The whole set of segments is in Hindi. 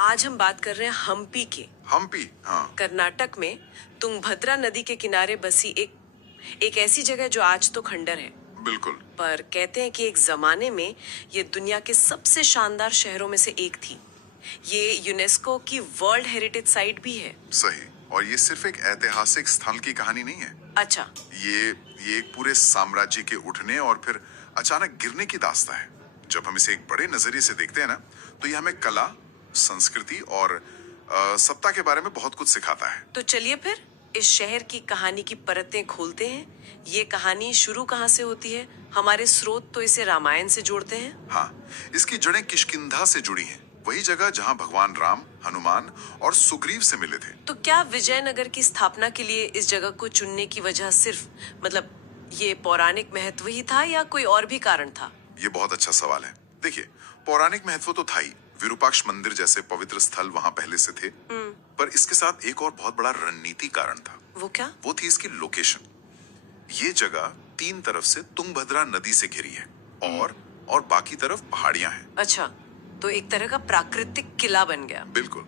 आज हम बात कर रहे हैं हम्पी की। हम्पी, हाँ। कर्नाटक में तुंगभद्रा नदी के किनारे बसी एक ऐसी जगह जो आज तो खंडर है। बिल्कुल। पर कहते हैं कि एक जमाने में ये दुनिया के सबसे शानदार शहरों में से एक थी। ये यूनेस्को की वर्ल्ड हेरिटेज साइट भी है। सही। और ये सिर्फ एक ऐतिहासिक स्थल की कहानी नहीं है। अच्छा। ये एक पूरे साम्राज्य के उठने और फिर अचानक गिरने की दास्तां है। जब हम इसे एक बड़े नजरिए से देखते हैं ना, तो ये हमें कला, संस्कृति और सत्ता के बारे में बहुत कुछ सिखाता है। तो चलिए फिर इस शहर की कहानी की परतें खोलते हैं। ये कहानी शुरू कहाँ से होती है? हमारे स्रोत तो इसे रामायण से जोड़ते हैं। हाँ, इसकी जड़ें किष्किंधा से जुड़ी हैं। वही जगह जहाँ भगवान राम, हनुमान और सुग्रीव से मिले थे। तो क्या विजयनगर की स्थापना के लिए इस जगह को चुनने की वजह सिर्फ ये पौराणिक महत्व ही था या कोई और भी कारण था? ये बहुत अच्छा सवाल है। देखिए, पौराणिक महत्व तो था ही। विरूपाक्ष मंदिर जैसे पवित्र स्थल वहाँ पहले से थे। पर इसके साथ एक और बहुत बड़ा रणनीति कारण था। वो क्या? वो थी इसकी लोकेशन। ये जगह 3 तरफ से तुंगभद्रा नदी से घिरी है और बाकी तरफ पहाड़ियां हैं। अच्छा, तो एक तरह का प्राकृतिक किला बन गया। बिल्कुल।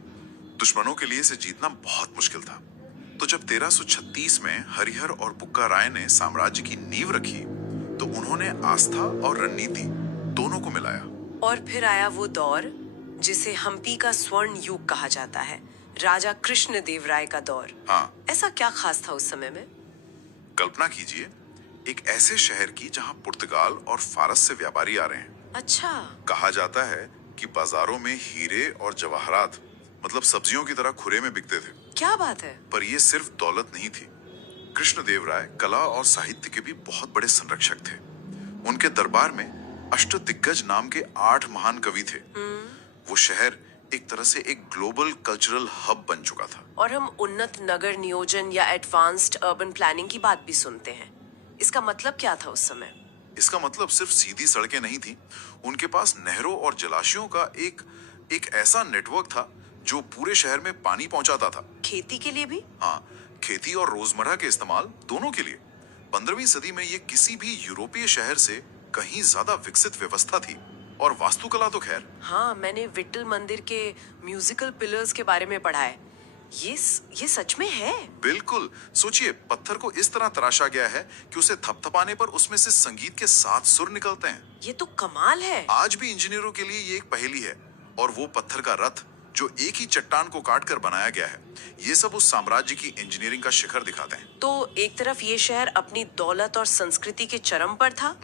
दुश्मनों के लिए इसे जीतना बहुत मुश्किल था। तो जब 1336 में हरिहर और बुक्का राय ने साम्राज्य की नींव रखी, तो उन्होंने आस्था और रणनीति दोनों को मिलाया। और फिर आया वो दौर जिसे हम्पी का स्वर्ण युग कहा जाता है, राजा कृष्णदेवराय का दौर। हाँ। ऐसा क्या खास था उस समय में? कल्पना कीजिए, एक ऐसे शहर की जहाँ पुर्तगाल और फारस से व्यापारी आ रहे हैं। अच्छा। कहा जाता है कि बाजारों में हीरे और जवाहरात मतलब सब्जियों की तरह खुरे में बिकते थे। क्या बात है। पर ये सिर्फ दौलत नहीं थी। कृष्णदेवराय कला और साहित्य के भी बहुत बड़े संरक्षक थे। उनके दरबार में अष्टदिग्गज नाम के 8 महान कवि थे। वो शहर एक तरह से एक ग्लोबल कल्चरल हब बन चुका था। और हम उन्नत नगर नियोजन या एडवांस्ड अर्बन प्लानिंग की बात भी सुनते हैं। इसका मतलब क्या था उस समय? इसका मतलब सिर्फ सीधी सड़कें नहीं थी। उनके पास नहरों और जलाशयों का एक ऐसा नेटवर्क था जो पूरे शहर में पानी पहुंचाता था। खेती के लिए भी? हाँ, खेती और रोजमर्रा के इस्तेमाल दोनों के लिए। 15वीं सदी में ये किसी भी यूरोपीय शहर से कहीं ज्यादा विकसित व्यवस्था थी। और वास्तुकला तो खैर। हाँ, मैंने विट्ठल मंदिर के म्यूजिकल पिलर्स के बारे में पढ़ा है। ये सच में है? बिल्कुल। सोचिए, पत्थर को इस तरह तराशा गया है कि उसे थपथपाने पर उसमें से संगीत के 7 सुर निकलते हैं। ये तो कमाल है। आज भी इंजीनियरों के लिए ये एक पहेली है। और वो पत्थर का रथ जो एक ही चट्टान को काट कर बनाया गया है, ये सब उस साम्राज्य की इंजीनियरिंग का शिखर दिखाते हैं। तो एक तरफ ये शहर अपनी दौलत और संस्कृति के चरम पर था,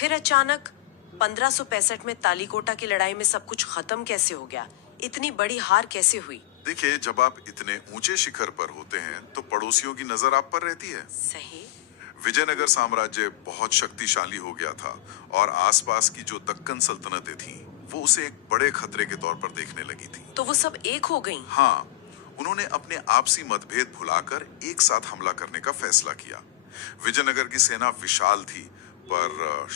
फिर अचानक 1565 में तालीकोटा की लड़ाई में सब कुछ खत्म कैसे हो गया? इतनी बड़ी हार कैसे हुई? देखिए, जब आप इतने ऊंचे शिखर पर होते हैं तो पड़ोसियों की नजर आप पर रहती है। सही। विजयनगर साम्राज्य बहुत शक्तिशाली हो गया था और आसपास की जो दक्कन सल्तनतें थीं, वो उसे एक बड़े खतरे के तौर पर देखने लगी थी। तो वो सब एक हो गईं? हाँ, उन्होंने अपने आपसी मतभेद भुलाकर एक साथ हमला करने का फैसला किया। विजयनगर की सेना विशाल थी, पर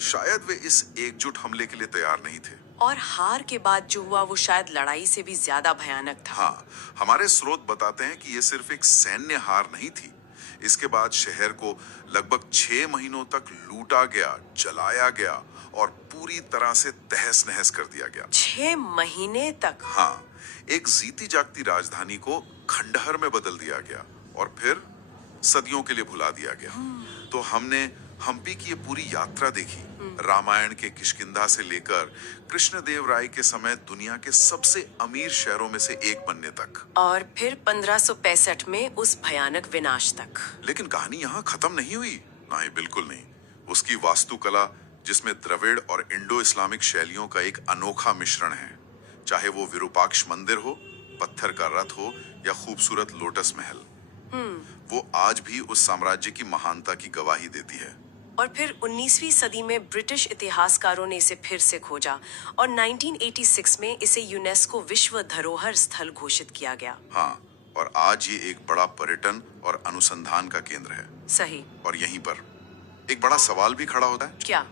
शायद वे इस एकजुट हमले के लिए तैयार नहीं थे। और हार के बाद जो हुआ वो शायद लड़ाई से भी ज्यादा भयानक था। हाँ, हमारे स्रोत बताते हैं कि ये सिर्फ एक सैन्य हार नहीं थी। इसके बाद शहर को लगभग 6 महीनों तक लूटा गया, जलाया गया और पूरी तरह से तहस नहस कर दिया गया। 6 महीने तक? हाँ, एक जीती जागती राजधानी को खंडहर में बदल दिया गया और फिर सदियों के लिए भुला दिया गया। तो हमने हम्पी की ये पूरी यात्रा देखी, रामायण के किष्किंधा से लेकर कृष्णदेवराय के समय दुनिया के सबसे अमीर शहरों में से एक बनने तक, और फिर 1565 में उस भयानक विनाश तक। लेकिन कहानी यहाँ खत्म नहीं हुई। नहीं, बिल्कुल नहीं। उसकी वास्तुकला, जिसमें द्रविड़ और इंडो इस्लामिक शैलियों का एक अनोखा मिश्रण है, चाहे वो विरूपाक्ष मंदिर हो, पत्थर का रथ हो या खूबसूरत लोटस महल, वो आज भी उस साम्राज्य की महानता की गवाही देती है। और फिर 19वीं सदी में ब्रिटिश इतिहासकारों ने इसे फिर से खोजा और 1986 में इसे यूनेस्को विश्व धरोहर स्थल घोषित किया गया। हाँ, और आज ये एक बड़ा पर्यटन और अनुसंधान का केंद्र है। सही। और यहीं पर एक बड़ा सवाल भी खड़ा होता है। क्या?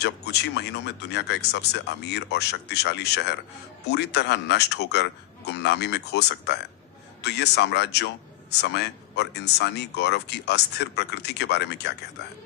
जब कुछ ही महीनों में दुनिया का एक सबसे अमीर और शक्तिशाली शहर पूरी तरह नष्ट होकर गुमनामी में खो सकता है, तो ये साम्राज्यों, समय और इंसानी गौरव की अस्थिर प्रकृति के बारे में क्या कहता है?